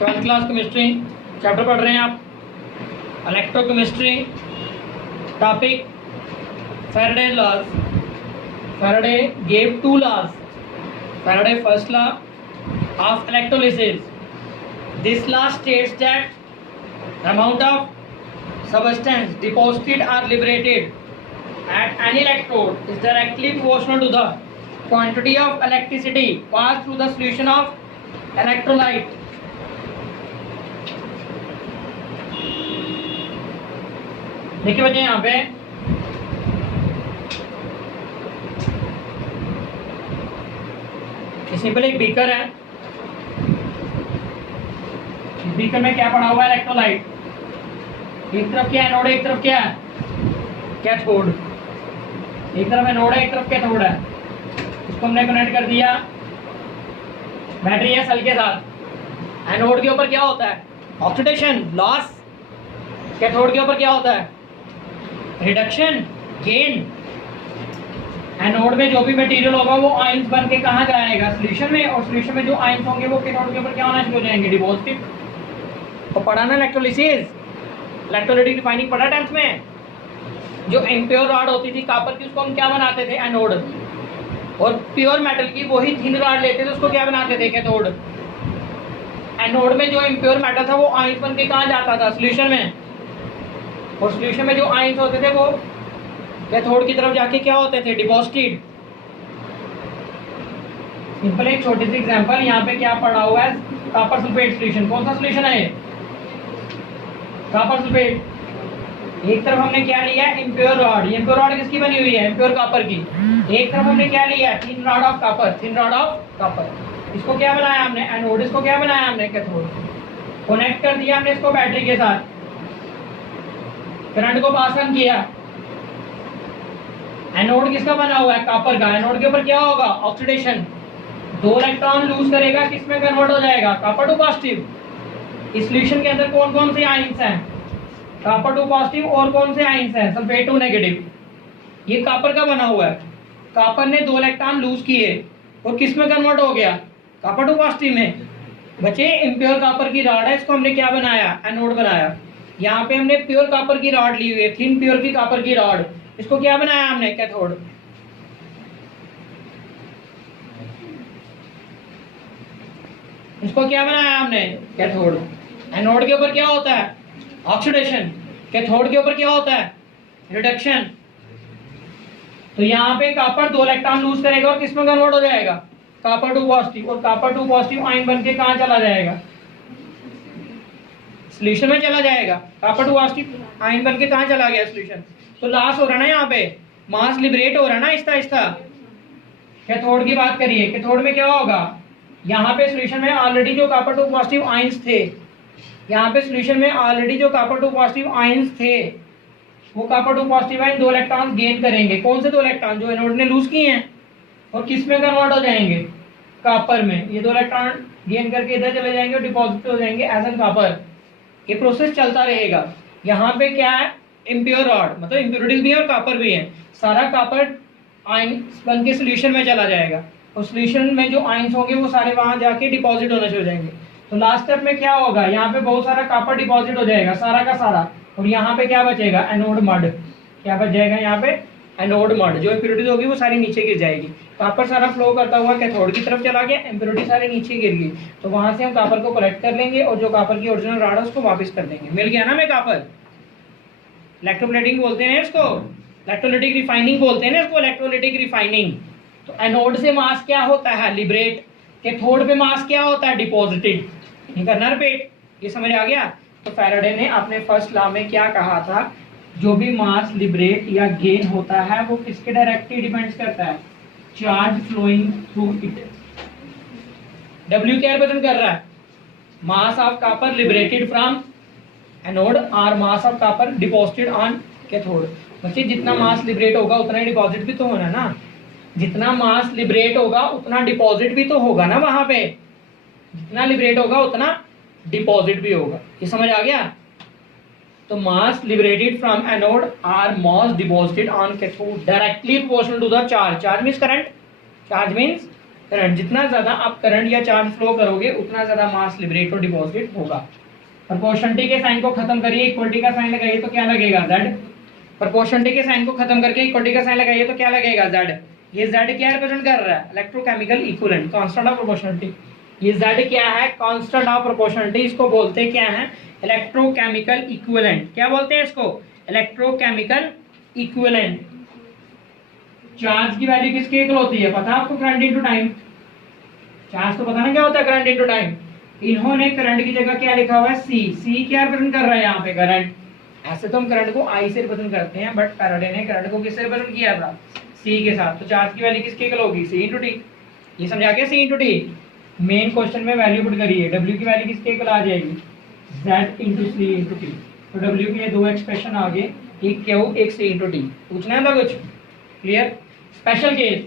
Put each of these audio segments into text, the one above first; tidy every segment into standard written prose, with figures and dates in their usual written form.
Twelfth class chemistry chapter पढ़ रहे हैं आप, electrochemistry, topic Faraday laws. Faraday gave two laws. Faraday first law of electrolysis. This law states that the amount of substance deposited or liberated at any electrode is directly proportional to the quantity of electricity passed through the solution of electrolyte. देखिए बच्चे यहाँ पे simple एक beaker है। Beaker में क्या पड़ा हुआ है? इलेक्ट्रोलाइट। एक तरफ क्या एनोड है, एक तरफ क्या है? कैथोड। एक तरफ एनोड है, एक तरफ कैथोड है। इसको हमने कनेक्ट कर दिया बैटरी या सेल के साथ। एनोड के ऊपर क्या होता है? Oxidation loss. कैथोड के ऊपर क्या होता है? Reduction gain. एनोड में जो भी मटेरियल होगा वो आयंस बन के कहाँ जाएगा? सॉल्यूशन में। और सॉल्यूशन में जो आयंस होंगे वो कैथोड के ऊपर क्या होना शुरू हो जाएंगे? डिपॉजिट। तो पढ़ा ना इलेक्ट्रोलिसिस, इलेक्ट्रोलाइटिक रिफाइनिंग पढ़ा 10th में। जो इम्प्योर रॉड होती थी कापर की, उसको हम क्या बनाते थे? एनोड। और प्योर मेटल की वही थिन रॉड लेते थे, उसको क्या बनाते थे? कैथोड। एनोड में जो इम्प्योर मेटल था वो आयंस बन के कहाँ जाता था? सॉल्यूशन में। और सॉल्यूशन में जो आयंस होते थे वो कैथोड की तरफ जाके क्या होते थे? डिपॉजिटेड। सिंपल एक छोटी सी एग्जांपल, यहाँ पे क्या पड़ा हुआ है? Copper sulphate solution. कौन सा सॉल्यूशन है? Copper sulphate. एक तरफ हमने क्या लिया है? Impure rod. ये इम्प्योर रॉड किसकी बनी हुई है? इम्प्योर कॉपर की। एक तरफ हमने क्या लिया है? Thin rod of copper. Thin rod of copper. इसको क्या बनाया हमने? एनोड। इसको क्या बनाया हमने? कैथोड। कनेक्ट कर दिया हमने इसको बैटरी के साथ, करंट को पास ऑन किया। एनोड किसका बना हुआ है? कॉपर का। एनोड के ऊपर क्या होगा? ऑक्सीडेशन। 2 इलेक्ट्रॉन लूज करेगा, किसमें कन्वर्ट हो जाएगा? Copper two positive. इस सॉल्यूशन के अंदर कौन कौन से आयंस हैं? Copper two positive. और कौन से आयंस हैं? Sulphate two negative. ये कॉपर का बना हुआ है। कॉपर ने 2 इलेक्ट्रॉन लूज किए और किस में कन्वर्ट हो गया? कॉपर टू पॉजिटिव में। बच्चे इम्प्योर कॉपर की रॉड है, इसको हमने क्या बनाया? एनोड बनाया। यहाँ पे हमने प्योर कॉपर की रॉड ली हुई है, थिन प्योर की कॉपर की रॉड। इसको क्या बनाया हमने? कैथोड। इसको क्या बनाया हमने? कैथोड। एनोड के ऊपर क्या होता है? ऑक्सीडेशन। कैथोड के ऊपर क्या होता है? रिडक्शन। तो यहाँ पे कॉपर 2 इलेक्ट्रॉन लूज करेगा और किसमें कन्वर्ट हो जाएगा? Copper two positive. और कॉपर टू पॉजिटिव आयन बन के कहाँ चला जाएगा? सॉल्यूशन में चला जाएगा। कॉपर टू पॉजिटिव आयन बन के कहाँ चला गया? सॉल्यूशन। तो लॉस हो रहा है ना, यहाँ पे मास लिबरेट हो रहा है ना आहिस्ता आहिस्ता। कैथोड की बात करिए, कैथोड में क्या होगा? यहाँ पे सॉल्यूशन में ऑलरेडी जो कॉपर टू पॉजिटिव आयंस थे, यहाँ पे सॉल्यूशन में ऑलरेडी जो कॉपर टू पॉजिटिव आयंस थे, वो copper two positive ion 2 electron gain करेंगे। कौन से 2 इलेक्ट्रॉन? जो एनोड ने लूज किए हैं। और किस में कन्वर्ट हो जाएंगे? कॉपर में। ये 2 इलेक्ट्रॉन गेन करके इधर चले जाएंगे और डिपॉजिट हो जाएंगे एज एन कॉपर। ये प्रोसेस चलता रहेगा। यहाँ पे क्या है? इम्प्योर रॉड, मतलब इम्प्योरिटीज भी है और कॉपर भी है। सारा कॉपर आयंस बन के सॉल्यूशन में चला जाएगा और सॉल्यूशन में जो आयंस होंगे वो सारे वहां जाके डिपॉजिट होने शुरू हो जाएंगे। तो लास्ट स्टेप में क्या होगा? यहाँ पे बहुत सारा कॉपर डिपॉजिट हो जाएगा, सारा का सारा। और यहाँ पे क्या बचेगा? Anode mud. क्या बच जाएगा यहाँ पे? Anode mud. जो इम्प्योरिटीज होगी वो सारी नीचे गिर जाएगी। कॉपर सारा फ्लो करता हुआ कैथोड की तरफ चला गया, इम्प्योरिटी सारी नीचे गिर गई। तो वहां से हम कॉपर को कलेक्ट कर लेंगे और जो कॉपर की ओरिजिनल रॉड है उसको वापस कर देंगे। मिल गया ना हमें कॉपर। इलेक्ट्रोप्लेटिंग बोलते हैं इसको, इलेक्ट्रोलाइटिक रिफाइनिंग बोलते हैं ना इसको, इलेक्ट्रोलाइटिक रिफाइनिंग। तो एनोड से मास क्या होता है? लिबरेट। कैथोड पे मास क्या होता है? डिपॉजिटेड। नहीं करना रिपीट। ये समझ आ गया? तो फैराडे ने अपने फर्स्ट लॉ में क्या कहा था? जो भी मास लिबरेट या गेन होता है वो किसके डायरेक्टली डिपेंड्स करता है? Charge flowing through it. W क्या रिप्रेजेंट कर रहा है? Mass of copper liberated from anode और mass of copper deposited on cathode. बच्चे जितना मास लिबरेट होगा उतना ही डिपॉजिट भी तो होना ना। जितना मास लिबरेट होगा उतना डिपॉजिट भी तो होगा ना वहां पे। जितना लिबरेट होगा उतना डिपॉजिट भी होगा। ये समझ आ गया? तो मास लिबरेटेड फ्रॉम एनोड और mass deposited on cathode directly proportional to the charge. Charge means current, charge means current, जितना ज्यादा आप करंट या चार्ज फ्लो करोगे उतना ज्यादा मास लिबरेट और डिपॉजिट होगा। प्रोपोर्शनलिटी के साइन को खत्म करिए, इक्वलिटी का साइन लगाइए तो क्या लगेगा z। प्रोपोर्शनलिटी के साइन को खत्म करके इक्वलिटी का साइन लगाइए तो क्या लगेगा z। ये z क्या रिप्रेजेंट कर रहा है, electrochemical equivalent, constant of proportionality. ये z क्या है, कांस्टेंट ऑफ प्रोपोर्शनलिटी, इसको बोलते क्या है, इलेक्ट्रोकेमिकल इक्विवेलेंट। क्या बोलते हैं इसको, इलेक्ट्रोकेमिकल इक्विवेलेंट। चार्ज की वैल्यू किसके इक्वल होती है, पता है आपको, करंट इनटू टाइम। चार्ज तो पता ना क्या होता है, करंट इनटू टाइम। इन्होंने करंट की जगह क्या लिखा हुआ है, सी क्या रिप्रेजेंट कर रहा है यहाँ पे, करंट। ऐसे तो हम करंट को आई से रिप्रेजेंट करते हैं, बट फैराडे ने करंट को किससे रिप्रेजेंट किया था, सी के साथ। तो चार्ज की वैल्यू किसके इक्वल होगी, सी इंटू टी। ये समझा के, सी इंटू टी। मेन क्वेश्चन में वैल्यू पुट करिए, डब्ल्यू की वैल्यू किसके इक्वल आ जाएगी, जेड इंटू सी इंटू टी। तो डब्ल्यू के लिए दो एक्सप्रेशन आ गए, एक क्यू एक सी इंटू टी। पूछना है था कुछ, क्लियर। स्पेशल केस,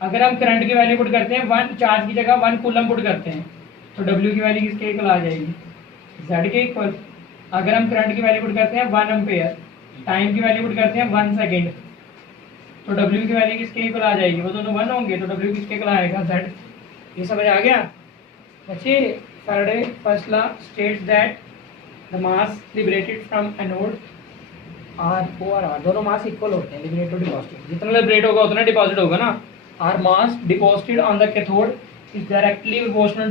अगर हम करंट की वैल्यू पुट करते हैं, वन चार्ज की जगह 1 कूलम पुट करते हैं, तो डब्ल्यू की वैल्यू किसके इक्वल आ जाएगी, जेड के इक्वल। अगर हम करंट की वैल्यू पुट करते हैं 1 एम्पेयर, टाइम की वैल्यू पुट करते हैं 1 सेकेंड, तो डब्ल्यू की वैल्यू किसके इक्वल आ जाएगी, वो दोनों 1 होंगे, तो डब्ल्यू किसके इक्वल आएगा, जेड। ये समझ आ गया बच्चे। Faraday first law states that the mass liberated from anode or ओ और आर, दोनों मास इक्वल होते हैं, लिबरेट और डिपॉजिट। जितना लिबरेट होगा उतना डिपॉजिट होगा ना। Or mass deposited on the cathode is directly proportional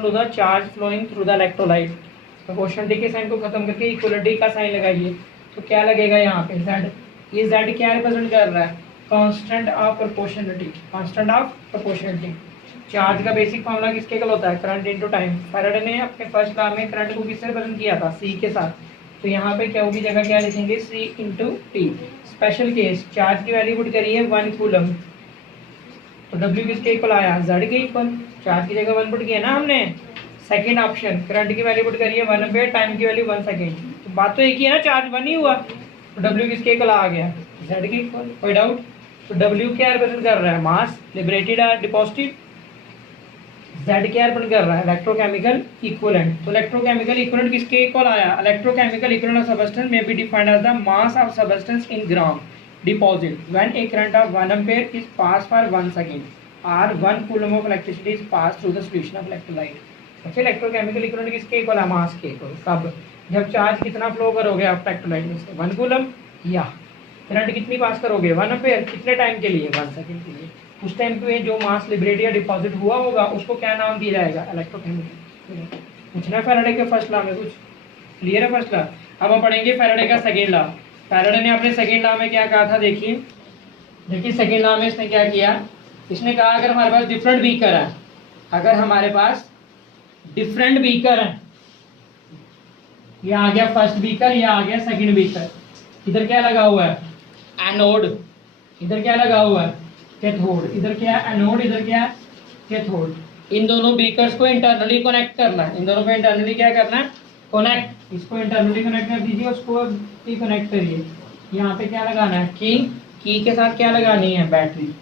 to the charge flowing through the electrolyte. Proportionality के साइन को खत्म करके इक्वलिटी का साइन लगाइए तो क्या लगेगा यहाँ पे, जेड। ये जेड क्या रिप्रेजेंट कर रहा है, constant of proportionality, constant of proportionality. Charge का बेसिक फॉर्मूला किसके इक्वल होता है, करंट इनटू टाइम। फैराडे ने अपने फर्स्ट लॉ में करंट को किससे रिप्रेजेंट किया था, सी के साथ। तो यहाँ पे क्या होगी, जगह क्या लिखेंगे, C into T. Special case, charge की वैल्यू पुट करिए 1 कूलम, तो डब्ल्यू किसके इक्वल आया, जेड के इक्वल। चार्ज की जगह 1 पुट किया ना हमने। सेकंड ऑप्शन, करंट की वैल्यू पुट करिए 1 एम्पेयर, टाइम की वैल्यू 1 सेकेंड। तो बात तो एक ही है ना, चार्ज 1 ही हुआ, तो डब्ल्यू किसके इक्वल आ गया, जेड के इक्वल। कोई डाउट। तो डब्ल्यू क्या रिप्रेजेंट कर रहा है, मास लिबरेटेड और डिपॉजिटेड। जेड क्या रिप्रेजेंट कर रहा है, इलेक्ट्रोकेमिकल इक्विवेलेंट। तो इलेक्ट्रोकेमिकल इक्विवेलेंट किसके इक्वल आया, electrochemical equivalent of substance may be defined as the mass of substance in gram deposit when a current of 1 ampere is passed for 1 second or 1 coulomb of electricity is passed through the solution of electrolyte। अच्छा, electrochemical equivalent किसके equal है, मास के equal. कब, जब charge कितना flow करोगे आप electrolyte में से, 1 कूलम, या करंट कितनी पास करोगे, 1 एम्पेयर, कितने टाइम के लिए, 1 सेकंड के लिए। उस टाइम पे जो मास लिबरेट या डिपॉजिट हुआ होगा उसको क्या नाम दिया जाएगा, इलेक्ट्रोकेमिकल। पूछना फैराडे के फर्स्ट लॉ में कुछ, क्लियर है फर्स्ट लॉ। अब हम पढ़ेंगे फैराडे का सेकेंड लॉ। फैराडे ने अपने सेकेंड लॉ में क्या कहा था, देखिए सेकेंड लॉ में इसने क्या किया, इसने कहा अगर हमारे पास डिफरेंट बीकर है, अगर हमारे पास डिफरेंट बीकर है, ये आ गया फर्स्ट बीकर, ये आ गया सेकंड बीकर, इधर क्या लगा हुआ है, एनोड, इधर क्या लगा हुआ है, कैथोड। इधर क्या है, एनोड, इधर क्या है, कैथोड। इन दोनों बीकर्स को इंटरनली कनेक्ट करना है, इन दोनों को इंटरनली क्या करना है, कनेक्ट। इसको इंटरनली कनेक्ट कर दीजिए, उसको भी कनेक्ट करिए। यहाँ पे क्या लगाना है, की के साथ क्या लगानी है, बैटरी।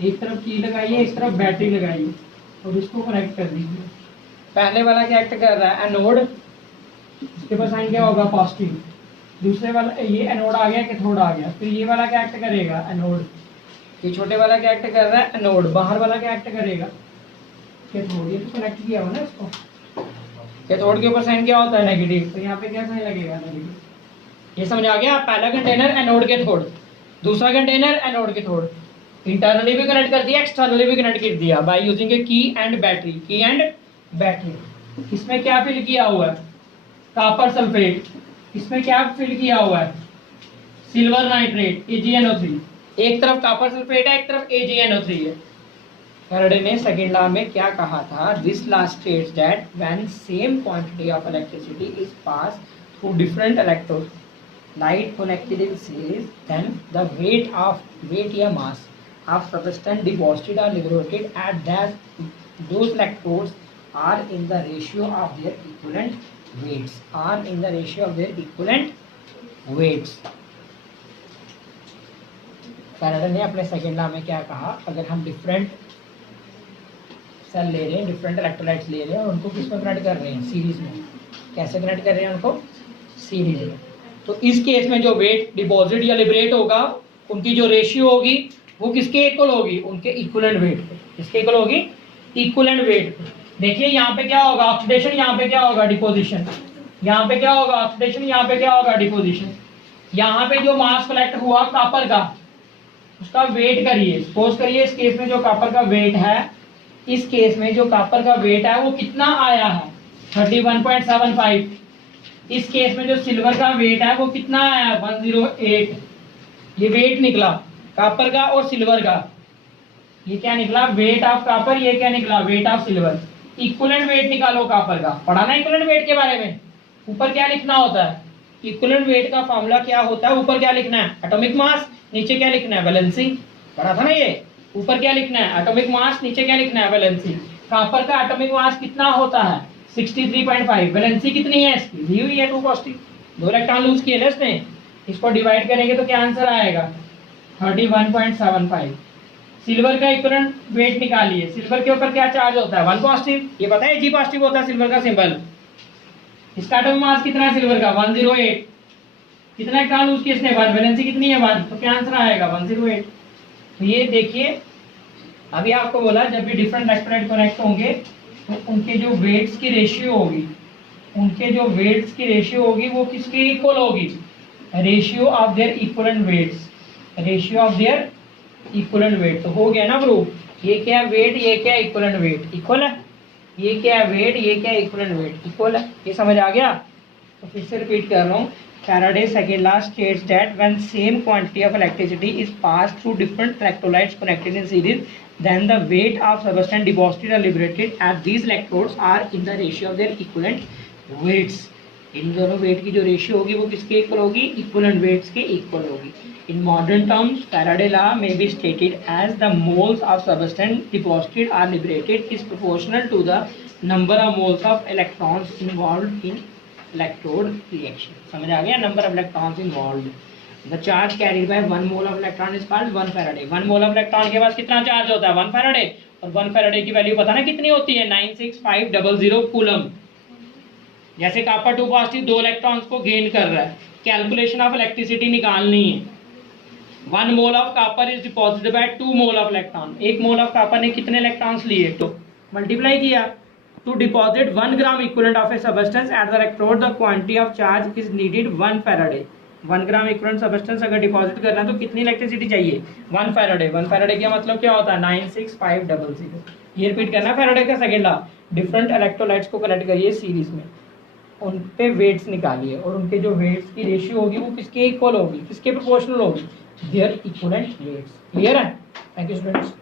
एक तरफ की लगाइए, इस तरफ बैटरी लगाइए और इसको कनेक्ट कर दीजिए। पहले वाला क्या एक्ट कर रहा है, एनोड, इसके पास साइन क्या होगा, पॉजिटिव। दूसरे वाला, ये एनोड आ गया, कैथोड आ गया, फिर ये वाला क्या एक्ट करेगा, एनोड। ये छोटे वाला क्या एक्ट कर रहा है, एनोड। बाहर वाला क्या एक्ट करेगा, कैथोड। ये तो कनेक्ट किया हुआ ना इसको। कैथोड के ऊपर साइन क्या होता है, नेगेटिव, तो यहाँ पे क्या साइन लगेगा, नेगेटिव। ये समझ आ गया। पहला कंटेनर एनोड कैथोड, दूसरा कंटेनर एनोड कैथोड। इंटरनली भी कनेक्ट कर दिया, एक्सटर्नली भी कनेक्ट कर दिया बाय यूजिंग ए की एंड बैटरी, की एंड बैटरी। इसमें क्या फिल किया हुआ है, कॉपर सल्फेट। इसमें क्या फिल किया हुआ है, सिल्वर नाइट्रेट, AgNO3। एक तरफ कॉपर सल्फेट है, एक तरफ AgNO3 है। फैराडे ने सेकेंड लॉ में क्या कहा था, this law states that when same quantity of electricity is pass through different electrolyte connected in series, then the weight या mass of substance deposited or liberated at that those electrodes are in the ratio of their equivalent weights। Faraday ने अपने second law में क्या कहा, अगर हम different cell ले रहे हैं, डिफरेंट इलेक्ट्रोलाइट्स ले रहे हैं और उनको किस में कनेक्ट कर रहे हैं, सीरीज में। कैसे कनेक्ट कर रहे हैं उनको, सीरीज में। तो इस केस में जो वेट डिपॉजिट या लिबरेट होगा, उनकी जो रेशियो होगी वो किसके इक्वल होगी, उनके इक्विवेलेंट वेट पे। किसके इक्वल होगी, इक्विवेलेंट वेट पे। देखिए यहाँ पे क्या होगा, ऑक्सीडेशन, यहाँ पे क्या होगा, डिपोजिशन, यहाँ पे क्या होगा, ऑक्सीडेशन, यहाँ पे क्या होगा, डिपोजिशन। यहाँ पे जो मास कलेक्ट हुआ कॉपर का, उसका वेट करिए, सपोज करिए इस केस में जो कॉपर का वेट है, इस केस में जो कॉपर का वेट है वो कितना आया है, 31.75। इस केस में जो सिल्वर का वेट है वो कितना आया है, 108। ये वेट निकला कॉपर का और सिल्वर का। ये क्या निकला, वेट ऑफ कॉपर, ये क्या निकला, weight of silver. Equivalent weight निकालो कॉपर का, पढ़ा ना इक्विवेलेंट वेट के बारे में। ऊपर क्या लिखना होता है, इक्विवेलेंट वेट का फॉर्मूला क्या होता है, ऊपर क्या लिखना है, एटॉमिक मास, नीचे क्या लिखना है, वैलेंसी। पढ़ा था ना ये, ऊपर क्या लिखना है, एटॉमिक मास, नीचे क्या लिखना है, वैलेंसी। कॉपर का एटॉमिक मास कितना होता है, 63.5। वैलेंसी कितनी है इसकी, दी हुई है 2 पॉजिटिव, 2 इलेक्ट्रॉन लूज किए ना इसने। इसको डिवाइड करेंगे तो क्या आंसर आएगा, 31.75। सिल्वर का इक्विवेलेंट वेट निकालिए, सिल्वर के ऊपर क्या चार्ज होता है, 1 पॉजिटिव। ये पता है G पॉजिटिव होता है सिल्वर का सिंबल। इसका एटॉमिक मास कितना है सिल्वर का, 108। कितना इलेक्ट्रॉन लूज किए इसने, 1। वैलेंसी कितनी है, 1। तो क्या आंसर आएगा, 108। तो ये देखिए, अभी आपको बोला जब भी डिफरेंट इलेक्ट्रोलाइट कनेक्ट होंगे तो उनके जो वेट्स की रेशियो होगी, उनके जो वेट्स की रेशियो होगी वो किसके इक्वल होगी, ratio of their equivalent weights, ratio of their equivalent weight. तो हो गया ना प्रूफ, ये क्या वेट, ये क्या इक्विवेलेंट वेट, इक्वल है। ये क्या वेट, ये क्या इक्विवेलेंट वेट, इक्वल है। ये समझ आ गया। तो फिर से रिपीट कर रहा हूँ, Faraday second law states that when same quantity of electricity is passed through different electrolytes connected in series, then the weight of substance deposited or liberated at these electrodes are in the ratio of their equivalent weights. इन दोनों wait की जो ratio होगी वो किसके equal होगी, equivalent weights के equal होगी। In modern terms Faraday law may be stated as the moles of substance deposited or liberated is proportional to the number of moles of electrons involved in electrode reaction। समझ आ गया, number of electrons involved. The charge carried by 1 mole of electron is called 1 Faraday. 1 mole of electron के पास कितना charge होता है, 1 Faraday. और 1 Faraday की value पता ना कितनी होती है, 96500 कूलम। जैसे कॉपर 2 पॉजिटिव 2 इलेक्ट्रॉन्स को गेन कर रहा है, कैलकुलेशन ऑफ इलेक्ट्रिसिटी निकालनी है। 1 mole of copper is deposited bye 2 mole of electron. 1 mole of copper ने कितने इलेक्ट्रॉन्स लिए, तो मल्टीप्लाई किया। To deposit 1 gram equivalent of a substance at the electrode, the quantity of charge is needed 1 Faraday। 1 gram equivalent substance अगर deposit करना है तो कितनी इलेक्ट्रिसिटी चाहिए, 1 फैराडे। 1 फैराडे का मतलब क्या होता है, 96500। ये रिपीट करना फैराडे का सेकंड लॉ। डिफरेंट इलेक्ट्रोलाइट्स को कनेक्ट करिए सीरीज में, उन पे वेट्स निकालिए और उनके जो वेट्स की रेशियो होगी वो किसके इक्वल होगी, किसके प्रोपोर्शनल होगी, देयर इक्विवेलेंट वेट्स। क्लियर है। Thank you students.